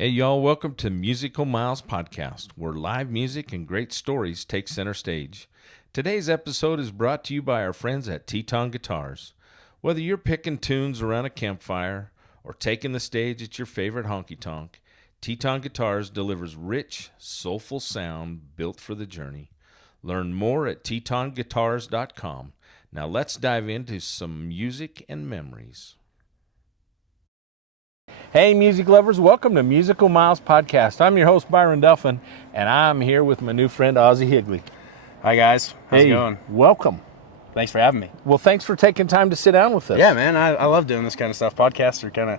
Hey, y'all, welcome to Musical Miles Podcast, where live music and great stories take center stage. Today's episode is brought to you by our friends at Teton Guitars. Whether you're picking tunes around a campfire or taking the stage at your favorite honky-tonk, Teton Guitars delivers rich, soulful sound built for the journey. Learn more at tetonguitars.com. Now let's dive into some music and memories. Hey, music lovers, welcome to Musical Miles Podcast. I'm your host, Byron Duffin, and I'm here with my new friend, Ozzy Higley. Hi, guys. How's it going? Welcome. Thanks for having me. Well, thanks for taking time to sit down with us. Yeah, man, I love doing this kind of stuff. Podcasts are kind of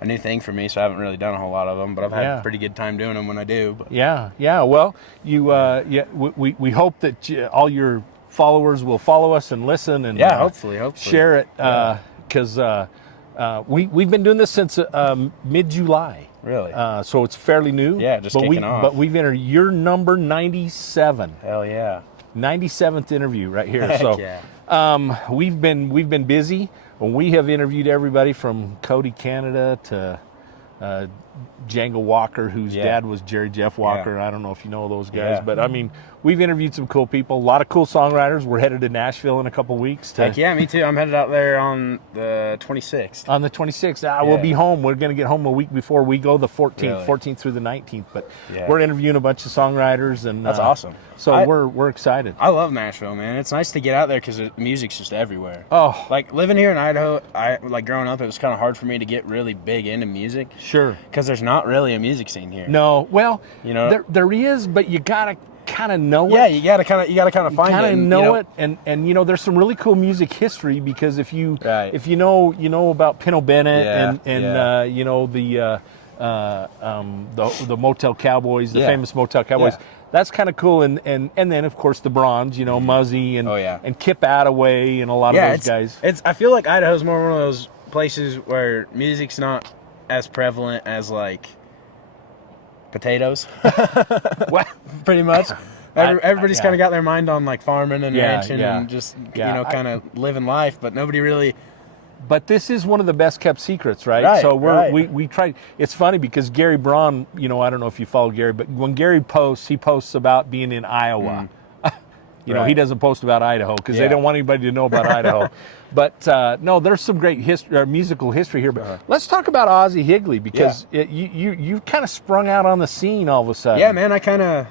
a new thing for me, so I haven't really done a whole lot of them, but I've had a pretty good time doing them when I do. But. Yeah. Well, we hope that all your followers will follow us and listen and hopefully share it because we've been doing this since mid-July. Really? So it's fairly new. Yeah, just kicking off. But we've entered your number 97. Hell yeah. 97th interview right here. Heck so yeah. we've been busy. We have interviewed everybody from Cody Canada to Django Walker, whose dad was Jerry Jeff Walker. I don't know if you know those guys, but I mean, we've interviewed some cool people, a lot of cool songwriters. We're headed to Nashville in a couple weeks. Heck yeah, me too. I'm headed out there on the 26th. On the 26th. We'll be home. We're going to get home a week before we go, the 14th through the 19th. But we're interviewing a bunch of songwriters. And that's awesome. So we're excited. I love Nashville, man. It's nice to get out there because the music's just everywhere. Oh. Like, living here in Idaho, growing up, it was kind of hard for me to get really big into music. Sure. Because there's not really a music scene here. No. Well, there is, but you got to kind of know it. Yeah, you gotta kind of find it. Kind of know it, and there's some really cool music history because if you know about Pino Bennett the Motel Cowboys, the famous Motel Cowboys. Yeah. That's kind of cool, and then of course the Bronze, Muzzy and Kip Attaway and a lot of those guys. I feel like Idaho's more one of those places where music's not as prevalent as like potatoes. Well, pretty much. Everybody's kind of got their mind on like farming and ranching and just kind of living life, but nobody really. But this is one of the best kept secrets, right? So we try. It's funny because Gary Braun, I don't know if you follow Gary, but when Gary posts, he posts about being in Iowa. He doesn't post about Idaho because they don't want anybody to know about Idaho. But no, there's some great musical history here. But let's talk about Ozzy Higley because you kind of sprung out on the scene all of a sudden. Yeah, man, I kind of.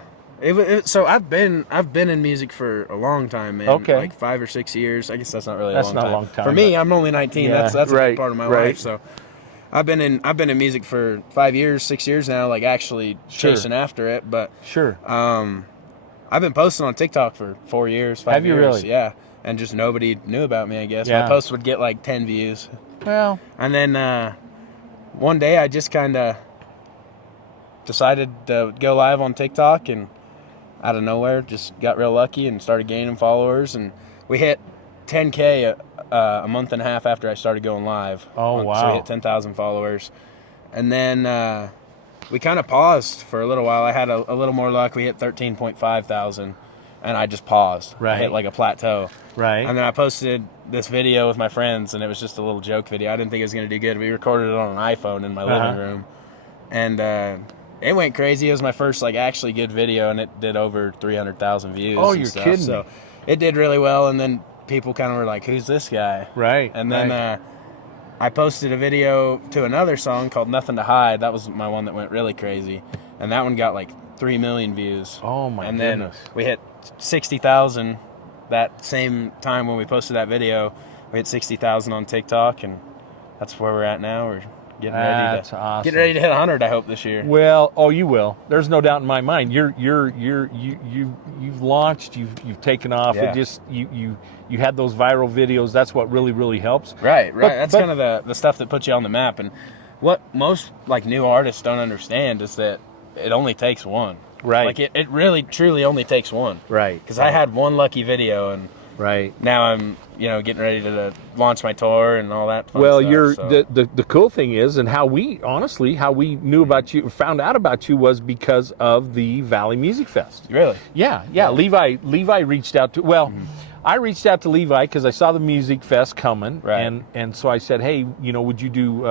So I've been in music for a long time, man. Okay. Like 5 or 6 years. I guess that's not really a long time. For me, I'm only 19. That's a big part of my life. So I've been in music for 5 years, 6 years now, like actually chasing after it. But I've been posting on TikTok for 4 years, 5 years. Have you really? Yeah. And just nobody knew about me, I guess. My posts would get like 10 views. Well. And then one day I just kind of decided to go live on TikTok and out of nowhere just got real lucky and started gaining followers. And we hit 10K a month and a half after I started going live. Oh, wow. So we hit 10,000 followers. And then we kind of paused for a little while. I had a little more luck. We hit 13.5 thousand. And I just paused. Right. I hit like a plateau. Right. And then I posted this video with my friends, and it was just a little joke video. I didn't think it was going to do good. We recorded it on an iPhone in my living room. And it went crazy. It was my first like actually good video, and it did over 300,000 views. Oh, you're kidding me. So it did really well, and then people kind of were like, who's this guy? Right. And then I posted a video to another song called Nothing to Hide. That was my one that went really crazy. And that one got like 3 million views. Oh, my goodness. And then we hit 60,000 that same time when we posted that video. We hit 60,000 on TikTok, and that's where we're at now. We're getting ready to hit 100. I hope this year. Well, you will. There's no doubt in my mind. You've launched. You've taken off. Yeah. It just you had those viral videos. That's what really helps. Right. That's kind of the stuff that puts you on the map. And what most like new artists don't understand is that it only takes one. Right. Like it really, truly only takes one. Right. Because I had one lucky video, and now I'm, getting ready to launch my tour and all that fun stuff. The cool thing is, and how we knew about you, found out about you was because of the Valley Music Fest. Really? Yeah. Levi reached out to, I reached out to Levi because I saw the Music Fest coming. Right. And so I said, hey, would you do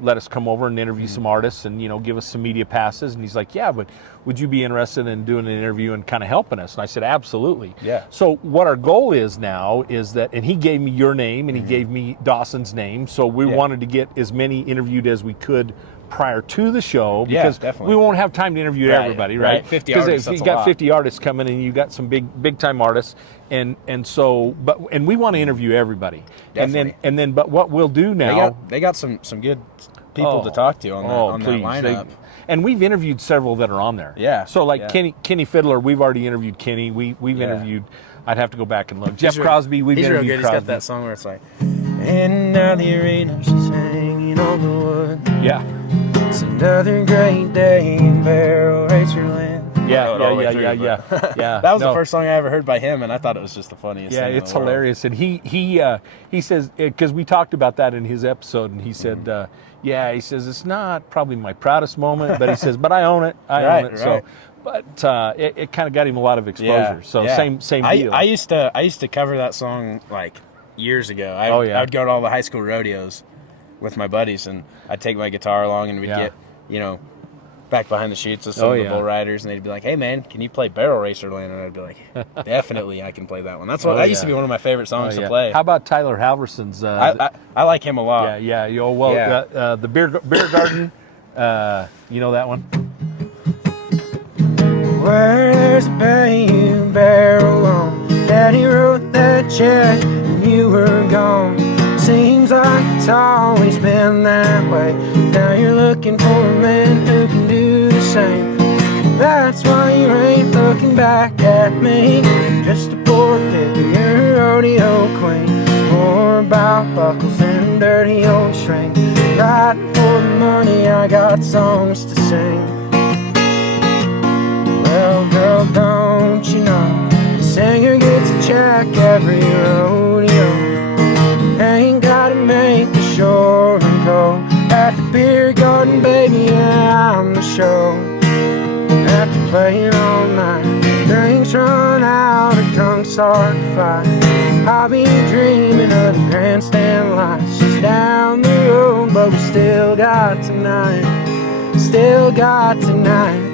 let us come over and interview some artists and, give us some media passes. And he's like, yeah, but would you be interested in doing an interview and kind of helping us? And I said, absolutely. Yeah. So what our goal is now is that, and he gave me your name and he gave me Dawson's name. So we wanted to get as many interviewed as we could prior to the show, because definitely. we won't have time to interview everybody, right? 50 artists, because you've got 50 artists coming and you got some big time artists, and we want to interview everybody. Definitely. And then but what we'll do now, they got some good people to talk to on that lineup. And we've interviewed several that are on there. Yeah. So Kenny Fiddler, we've already interviewed Kenny. We've interviewed. I'd have to go back and look. Jeff Crosby, we've interviewed real good. Crosby. He's got that song where it's like, and now the arena, she's hanging on the wood. Yeah. It's another great day in Barrel Racer Land. Yeah. That was the first song I ever heard by him, and I thought it was just the funniest thing. Yeah, it's hilarious. And he says, because we talked about that in his episode, and he said, he says, it's not probably my proudest moment, but he says, but I own it. I own it. So, but it kind of got him a lot of exposure. Same deal. I used to cover that song like years ago. I would go to all the high school rodeos with my buddies, and I'd take my guitar along, and we'd get, back behind the chutes with some of the bull riders, and they'd be like, hey man, can you play Barrel Racer Land? And I'd be like, definitely I can play that one. That used to be one of my favorite songs to play. How about Tyler Halverson's? I like him a lot. The beer garden, you know that one? Where there's a Bayou barrel on, Daddy wrote that check and you were gone. Seems like it's always been that way. Now you're looking for a man who can do the same. That's why you ain't looking back at me. Just a poor picker, rodeo queen. More about buckles than a dirty old string. Riding for the money, I got songs to sing. Well, girl, don't you know, the singer gets a check every rodeo. Ain't gotta make the shore and go. At the beer garden, baby, yeah, I'm the show. After playing all night, drinks run out, or drunks start to fight. I'll be dreaming of the grandstand lights just down the road, but we still got tonight. Still got tonight.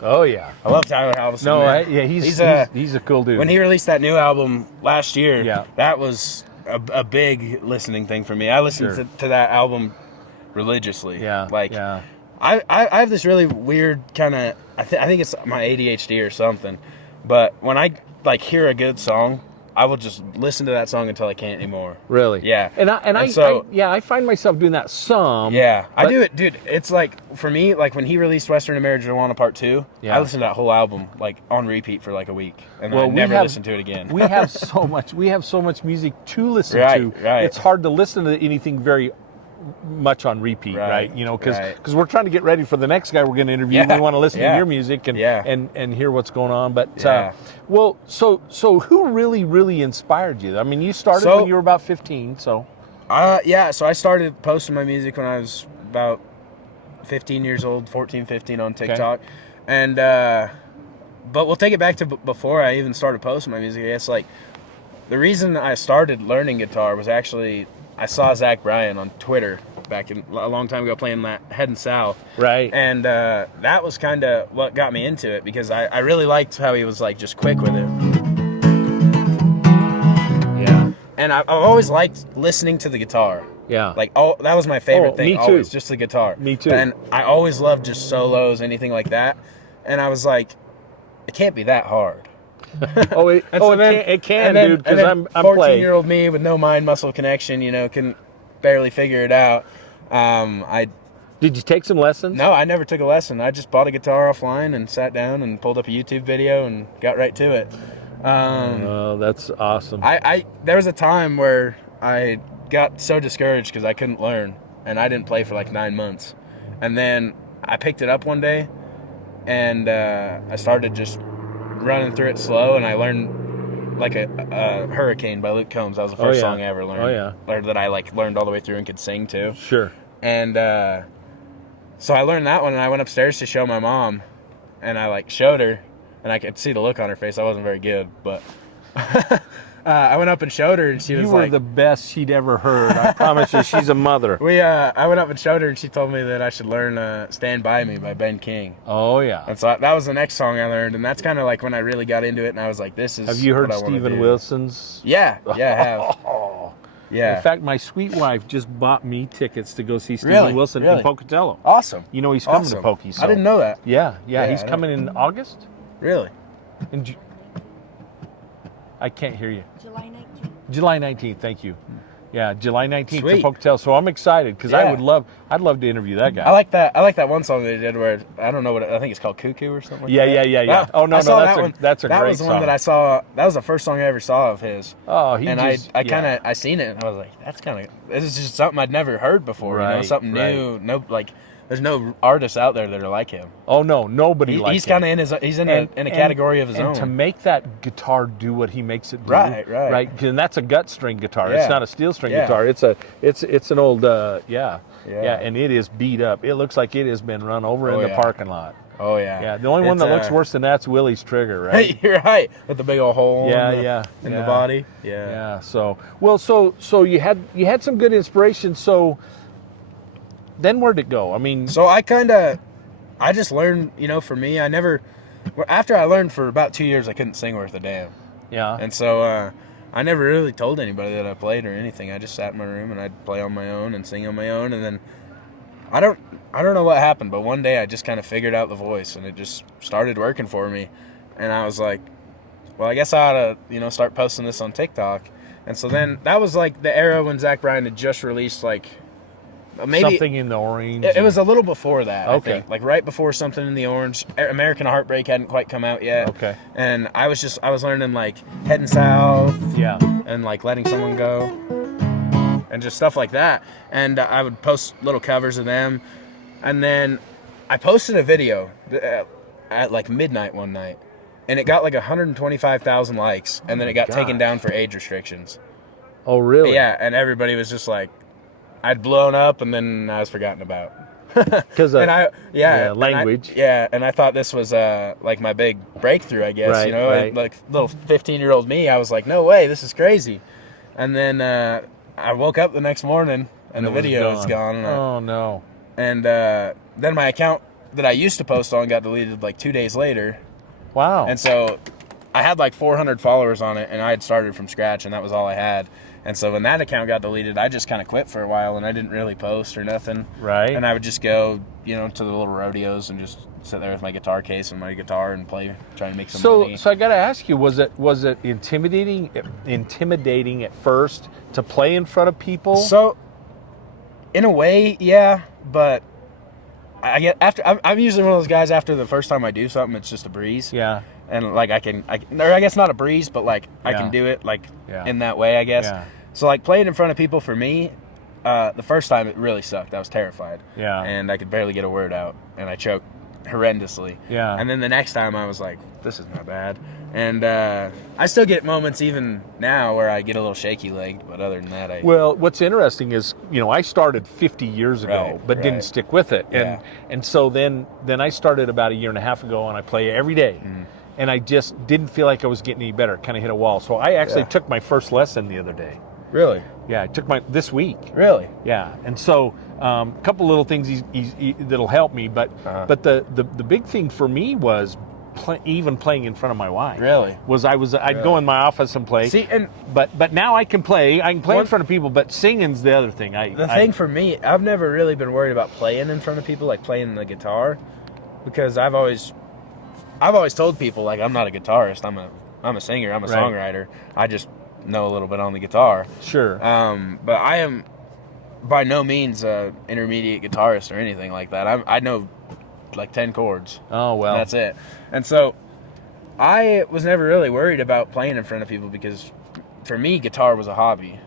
Oh yeah, I love Tyler Halverson. No, he's a cool dude. When he released that new album last year, that was a big listening thing for me. I listened to that album religiously. I have this really weird kind of, I think it's my ADHD or something, but when I hear a good song, I will just listen to that song until I can't anymore. Really? Yeah. I find myself doing that some. Yeah, I do it, dude. It's like, for me, like when he released Western Marijuana Part 2, I listened to that whole album on repeat for like a week, and I never listened to it again. we have so much music to listen to. Right. It's hard to listen to anything very much on repeat, right? Because we're trying to get ready for the next guy we're going to interview. We want to listen to your music and hear what's going on. But so who really inspired you? I mean, you started when you were about 15, so. So I started posting my music when I was about 15 years old, 14, 15 on TikTok, and but we'll take it back to before I even started posting my music. It's like the reason I started learning guitar was actually, I saw Zach Bryan on Twitter back a long time ago playing that Heading South. Right. And that was kind of what got me into it, because I really liked how he was like just quick with it. Yeah. And I've always liked listening to the guitar. Yeah. Like, that was my favorite thing. Me too. Always, just the guitar. Me too. And I always loved just solos, anything like that. And I was like, it can't be that hard. It can, dude, because I'm 14-year-old me with no mind-muscle connection, can barely figure it out. Did you take some lessons? No, I never took a lesson. I just bought a guitar offline and sat down and pulled up a YouTube video and got right to it. That's awesome. There was a time where I got so discouraged because I couldn't learn, and I didn't play for like 9 months. And then I picked it up one day, and I started just running through it slow, and I learned like a Hurricane by Luke Combs. That was the first song I ever learned. Or that I learned all the way through and could sing to. Sure. And so I learned that one, and I went upstairs to show my mom, and I showed her, and I could see the look on her face. I wasn't very good, but I went up and showed her, and she was You were like, the best she'd ever heard. I promise you, she's a mother. I went up and showed her, and she told me that I should learn "Stand By Me" by Ben King. Oh, yeah. And so that was the next song I learned, and that's kind of like when I really got into it, and I was like, "This is." Have you heard what I wanna Stephen do. Wilson's? Yeah, I have. Oh. Yeah. In fact, my sweet wife just bought me tickets to go see Stephen Really? Wilson Really? in Pocatello. Awesome. You know he's coming Awesome. to Pokey. So. I didn't know that. Yeah, Yeah, he's I coming in August. Really? I can't hear you. July 19th. July 19th. Thank you. Yeah, July 19th Sweet. to Pocatello. So I'm excited because Yeah. I'd love to interview that guy. I like that one song they did where I don't know I think it's called Cuckoo or something. Like Yeah, that. yeah. That- Oh no, I saw that's that one. That's a that great was the song. one that I saw. That was the first song I ever saw of his. Oh, I seen it and I was like, this is just something I'd never heard before. You know, Right, something right. new. No, like there's no artists out there that are like him. Oh no, nobody like He's him. kind of he's in a category of his and own. to make that guitar do what he makes it do, Right. and that's a gut string guitar. Yeah. It's not a steel string Yeah. guitar. It's an old Yeah. and it is beat up. It looks like it has been run over in the yeah. parking lot. Oh yeah. Yeah, the only one It's, that looks worse than that's Willie's trigger, right? Hey, you're right. With the big old hole. in the body. Yeah. Yeah. So you had some good inspiration. So then where'd it go? I mean, So I just learned, for me, after I learned for about 2 years, I couldn't sing worth a damn. yeah. And so I never really told anybody that I played or anything. I just sat in my room and I'd play on my own and sing on my own. And then I don't know what happened, but one day I just kind of figured out the voice and it just started working for me. And I was like, well, I guess I ought to, start posting this on TikTok. And so then that was like the era when Zach Bryan had just released maybe Something in the Orange. it was a little before that. Okay. I think. Like right before Something in the Orange. American Heartbreak hadn't quite come out yet. Okay. And I was learning like Heading South Yeah. and like Letting Someone Go and just stuff like that. And I would post little covers of them. And then I posted a video at like midnight one night and it got like 125,000 likes and then it got taken down for age restrictions. Oh, really? Yeah. And everybody was just like, I'd blown up and then I was forgotten about. Because language. And I thought this was like my big breakthrough, I guess. Right, right. Like little 15-year-old me, I was like, no way, this is crazy. And then I woke up the next morning and the video was gone. And Oh no. and then my account that I used to post on got deleted like 2 days later. Wow. And so I had like 400 followers on it and I had started from scratch and that was all I had. And so when that account got deleted, I just kind of quit for a while and I didn't really post or nothing. Right. And I would just go, to the little rodeos and just sit there with my guitar case and my guitar and play, try to make some money. So I got to ask you, was it intimidating at first to play in front of people? So, in a way, yeah, but I'm usually one of those guys after the first time I do something, it's just a breeze. Yeah. And like I guess not a breeze, but like I can do it in that way, I guess. Yeah. So like playing in front of people for me, the first time it really sucked. I was terrified. Yeah. And I could barely get a word out, and I choked horrendously. Yeah. And then the next time I was like, this is not bad. And I still get moments even now where I get a little shaky legged, but other than that, Well, what's interesting is, I started 50 years ago, but didn't stick with it. Yeah. And so then I started about a year and a half ago, and I play every day. Mm. And I just didn't feel like I was getting any better. Kind of hit a wall. So I actually took my first lesson the other day. Really? Yeah, I took this week. Really? Yeah, and so a couple little things that'll help me, but the big thing for me was even playing in front of my wife. Really? I'd go in my office and play. See, and but now I can play. I can play in front of people, but singing's the other thing. The thing for me, I've never really been worried about playing in front of people, like playing the guitar, because I've always told people like I'm not a guitarist. I'm a singer. I'm a songwriter. I just know a little bit on the guitar. Sure. But I am by no means a intermediate guitarist or anything like that. I know like 10 chords. Oh well. And that's it. And so I was never really worried about playing in front of people because for me guitar was a hobby.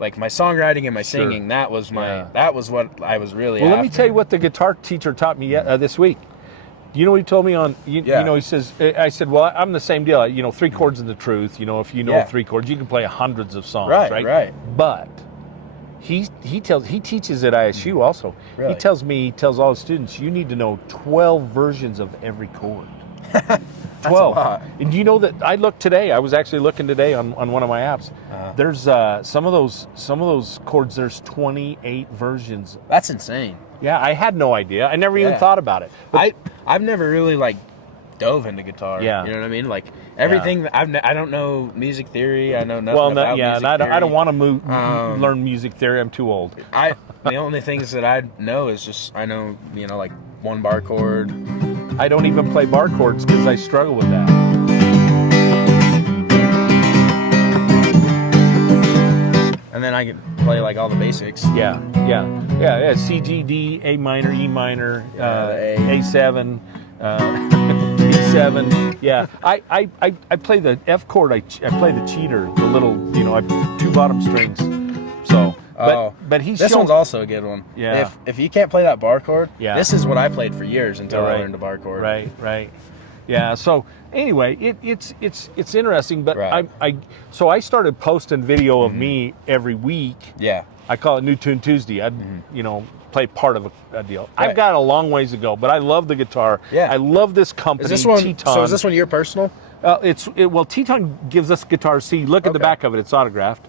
Like my songwriting and my singing, that was what I was really Well, after. let me tell you what the guitar teacher taught me this week. You know what he told me he says, I said, well, I'm the same deal. 3 chords in the truth. If you know 3 chords, you can play hundreds of songs, right? Right. But he teaches at ISU also. Really? He tells all the students, you need to know 12 versions of every chord. That's 12. a lot. And do you know that I looked today? I was actually looking today on one of my apps. There's some of those chords. There's 28 versions. That's insane. Yeah, I had no idea. I never even thought about it. But I've never really like dove into guitar. Yeah. You know what I mean? Like everything. I don't know music theory. I know nothing about music and theory. I don't want to learn music theory. I'm too old. The only things that I know is just I know like one bar chord. I don't even play bar chords because I struggle with that. And then I can play like all the basics. Yeah. C, G, D, A minor, E minor, A7, B7. Yeah, I play the F chord. I play the cheater, the little, I have 2 bottom strings. So, but this one's also a good one. Yeah. If you can't play that bar chord, yeah. This is what I played for years until I learned the bar chord. Right. Yeah. So anyway, it's interesting. But so I started posting video of me every week. Yeah. I call it New Tune Tuesday. I'd play part of a deal. Right. I've got a long ways to go, but I love the guitar. Yeah. I love this company. Is this one? Teton. So is this one your personal? Well, Teton gives us guitars. See, look at the back of it. It's autographed.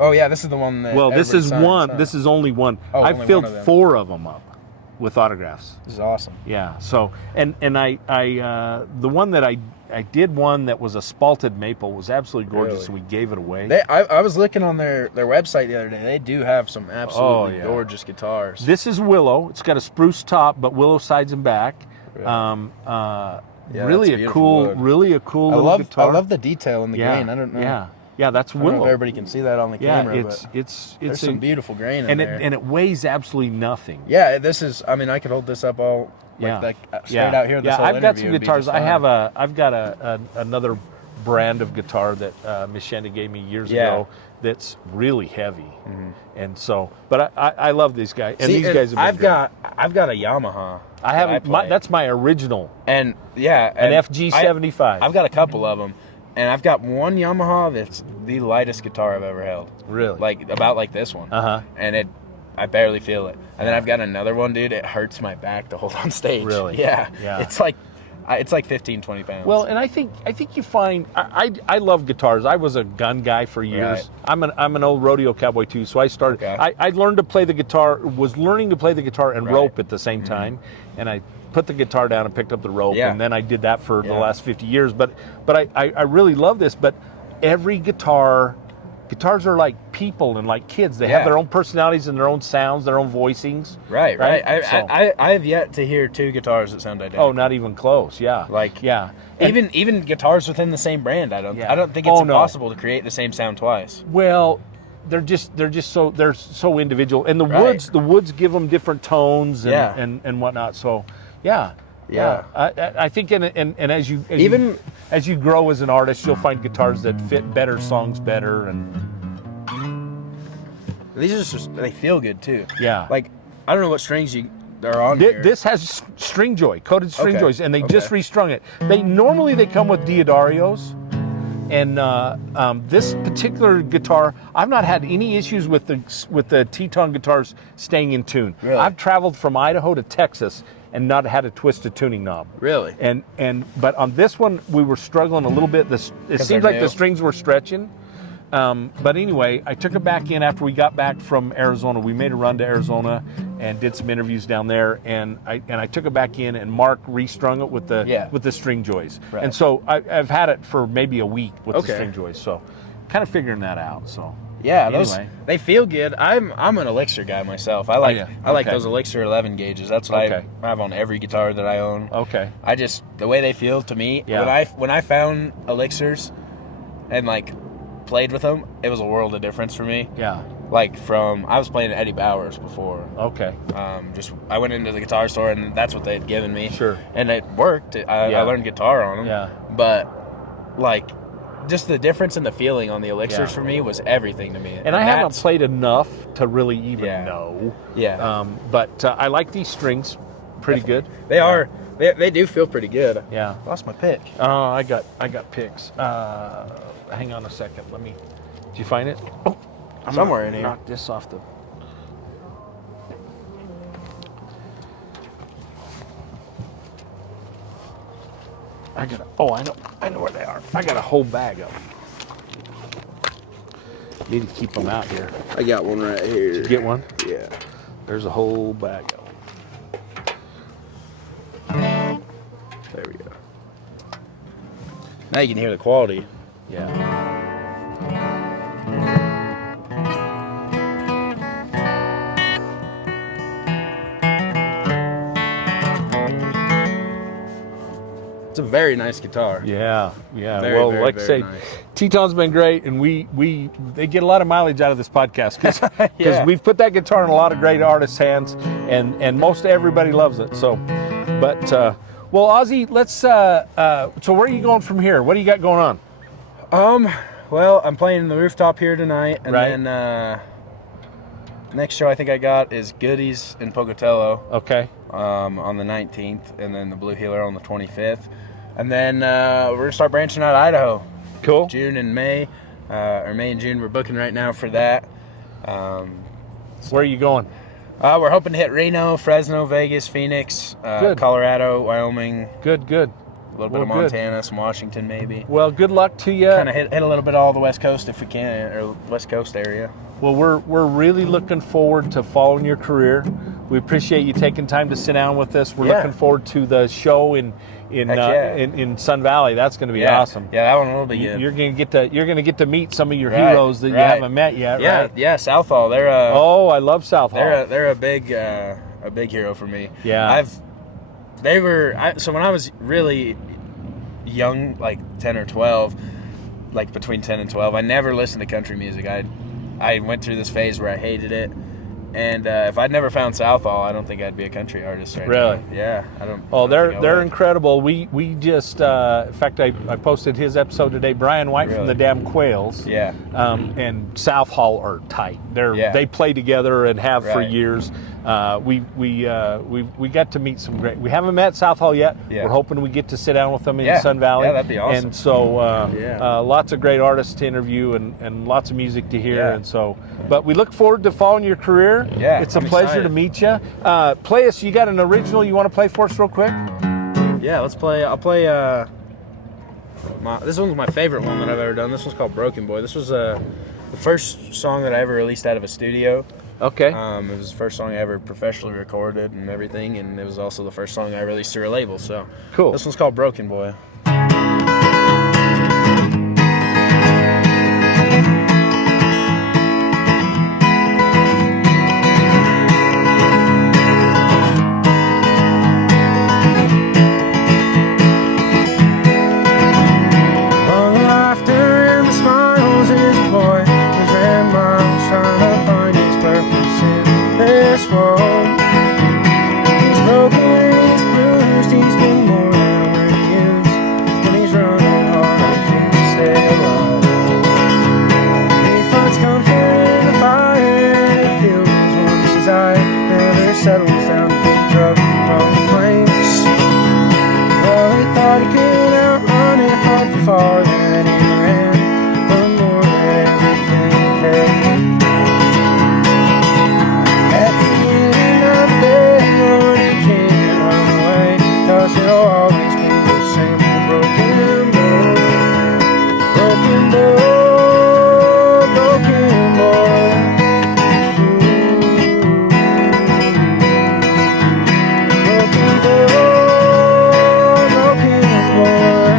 Oh yeah, this is the one that. Well, this is signs, one. Huh? This is only one. I've filled 4 of them up with autographs. This is awesome. Yeah. So and I the one that I did one that was a spalted maple was absolutely gorgeous, and we gave it away. I was looking on their website the other day. They do have some absolutely gorgeous guitars. This is willow. It's got a spruce top, but willow sides and back. Really a cool little guitar. I love the detail in the grain. I don't know. Yeah, that's willow. I don't know if everybody can see that on the camera, but it's there's some beautiful grain in there. And it weighs absolutely nothing. Yeah, this is. I mean, I could hold this up all straight out here. This whole I've got some interview would be guitars. just I've got another brand of guitar that Miss Shanda gave me years ago. That's really heavy, and so. But I love these guys, and these guys have been I've got a Yamaha. I have that's my original, and an FG75. I've got a couple of them. And I've got one Yamaha that's the lightest guitar I've ever held. Really? Like, about like this one. And I barely feel it. And then I've got another one, dude, it hurts my back to hold on stage. Really? Yeah. It's like 15, 20 pounds. Well, and I think you find, I love guitars. I was a gun guy for years. Right. I'm an old rodeo cowboy too, so I started, I learned to play the guitar, was learning to play the guitar and rope at the same time. And I put the guitar down and picked up the rope, and then I did that for the last 50 years. But I really love this. But every guitars are like people and like kids. They have their own personalities and their own sounds, their own voicings. Right. I have yet to hear 2 guitars that sound identical. Oh, not even close. Yeah. Even guitars within the same brand. I don't think it's impossible to create the same sound twice. Well, they're so individual, and the woods give them different tones and whatnot. So. Yeah. I think, and as you grow as an artist, you'll find guitars that fit better songs better, and these are just they feel good too. Yeah. Like I don't know what strings are on here. This has string joy, coated string joys, and they just restrung it. They come with Diodarios. And this particular guitar, I've not had any issues with the Teton guitars staying in tune. Really? I've traveled from Idaho to Texas and not had to twist a tuning knob. Really? But on this one, we were struggling a little bit. It seems like the strings were stretching. But anyway, I took it back in after we got back from Arizona. We made a run to Arizona and did some interviews down there, and I took it back in, and Mark restrung it with the string joys. Right. And so I've had it for maybe a week with the string joys. So kind of figuring that out. So yeah, anyway. They feel good. I'm an Elixir guy myself. I like those Elixir 11 gauges. That's what I have on every guitar that I own. Okay. The way they feel to me. Yeah. When I found Elixirs and like played with them, it was a world of difference for me. Yeah. Like I was playing Eddie Bauer's before. Okay. I went into the guitar store and that's what they had given me. Sure. And it worked. I learned guitar on them. Yeah. But like, just the difference in the feeling on the Elixirs for me was everything to me. And I haven't played enough to really even know. Yeah. But I like these strings pretty good. They are. They do feel pretty good. Yeah. Lost my pick. I got picks. Hang on a second. Did you find it? Oh, I'm somewhere in here. Knock this off the. I know where they are. I got a whole bag of them. Need to keep them out here. I got one right here. Did you get one? Yeah. There's a whole bag of them. There we go. Now you can hear the quality. Yeah. It's a very nice guitar. Yeah. Very, Well, very, like I say, very nice. Teton's been great, and they get a lot of mileage out of this podcast because Yeah. we've put that guitar in a lot of great artists' hands, and most everybody loves it. So, but well, Ozzy, let's. So where are you going from here? What do you got going on? Well, I'm playing in the rooftop here tonight, and Right. then next show I think I got is Goodies in Pocatello. Okay. On the 19th, and then the Blue Healer on the 25th, and then we're gonna start branching out Idaho. Cool. June and May, or May and June. We're booking right now for that. Where are you going? We're hoping to hit Reno, Fresno, Vegas, Phoenix, Good. Colorado, Wyoming, Good. a little bit of Well, good. Montana, some Washington maybe. Well, good luck to you. Kind of hit a little bit of all the West Coast if we can, or West Coast area. Well, we're really looking forward to following your career. We appreciate you taking time to sit down with us. We're Yeah. looking forward to the show in Heck yeah. Sun Valley. That's going to be awesome. Yeah, that one will be good. You're going to get to meet some of your Right, heroes that you right. haven't met yet, Yeah, right? yeah, Southall. They're Oh, I love South Hall. they're a big hero for me. Yeah. So when I was really young, like 10 or 12, like between 10 and 12, I never listened to country music. I went through this phase where I hated it. And if I'd never found Southall, I don't think I'd be a country artist right Really? now. Yeah, I don't. Oh, I don't think I they're would. incredible. We just, in fact, I posted his episode today. Brian White from Really? the Damn Quails. Yeah. And South Hall are tight. Yeah. They play together and have for Right. years. We got to meet some great. We haven't met South Hall yet. Yeah. We're hoping we get to sit down with them in Yeah. Sun Valley. Yeah, that'd be awesome. And so, Yeah. lots of great artists to interview and lots of music to hear. Yeah. And so, but we look forward to following your career. Yeah, it's a I'm pleasure excited. to meet you. Play us. You got an original you want to play for us real quick? Yeah, let's play. I'll play. This one's my favorite one that I've ever done. This one's called Broken Boy. This was the first song that I ever released out of a studio. Okay. It was the first song I ever professionally recorded and everything, and it was also the first song I released through a label. So Cool. This one's called Broken Boy. Long laughter and the smiles, his boy was ran miles trying to find his purpose in this world. He's broken, he's bruised, he's been more than where he is, and he's running hard to stay alive. He finds comfort in the fire, and it feels his one desire never settles down to be drugged from the flames. Well, he thought he could outrun it, but the farther that he ran, the more that everything came. At the end of the day, Lord, he can't run away, 'cause he'll always be the same old broken boy. Broken boy, broken boy. Broken boy, broken boy.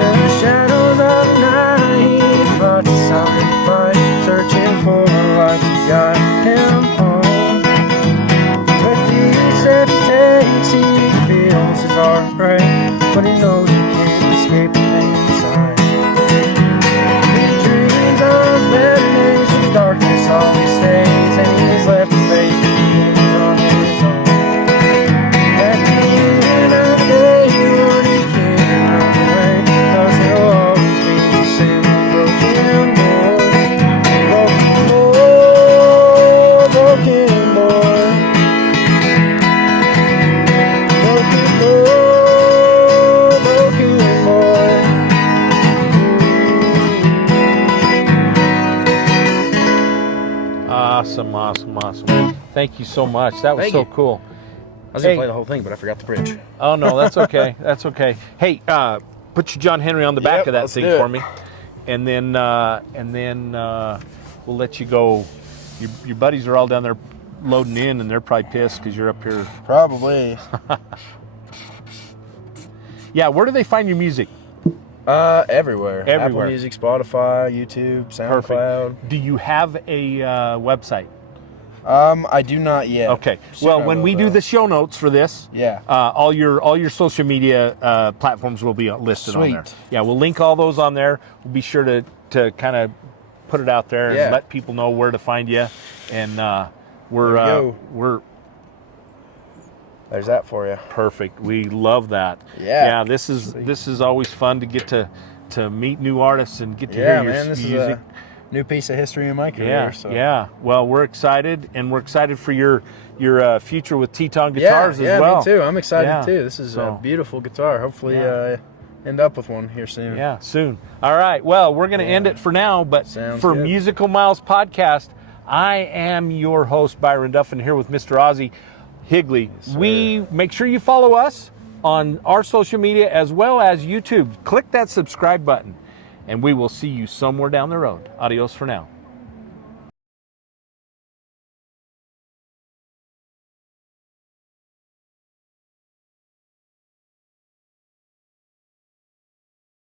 In the shadows of the night, he fought to solid fight, searching for a light to guide him home. But the step he takes, he feels his heart break, but he knows he can't escape the pain inside. He dreams of better days, with darkness always stays, and he's left to face the demons on his own. At the end of the day, Lord, he can't run away, 'cause he'll always be the same old broken boy. Broken boy, broken boy. Broken boy, broken boy. Awesome. Thank you so much. That was Thank so you. cool. I was going to play the whole thing, but I forgot the bridge. Oh, no, that's okay. That's okay. Hey, put your John Henry on the back of that let's thing do it. for me. And then we'll let you go. Your buddies are all down there loading in, and they're probably pissed because you're up here. Probably. Yeah, where do they find your music? Everywhere. Everywhere. Apple Music, Spotify, YouTube, SoundCloud. Do you have a website? I do not yet. Okay. Soon Well, I when will, we do though. the show notes for this, Yeah. all your social media platforms will be listed on there. Sweet. Yeah, we'll link all those on there. We'll be sure to kind of put it out there and let people know where to find you. And we're There's that for you. perfect. We love that. Yeah. Yeah. This is always fun to get to meet new artists and get to hear Yeah, your man. This music. is a new piece of history in my career. Yeah, So. yeah. Well, we're excited, and we're excited for your future with Teton Guitars as well. Me too. I'm excited Yeah. too. This is So- a beautiful guitar. Hopefully, Yeah. end up with one here soon. Yeah, soon. All right. Well, we're going to end it for now, but Sounds for good. Musical Miles Podcast, I am your host, Byron Duffin, here with Mr. Ozzy Higley. Yes, sir. We make sure you follow us on our social media as well as YouTube. Click that subscribe button, and we will see you somewhere down the road. Adios for now.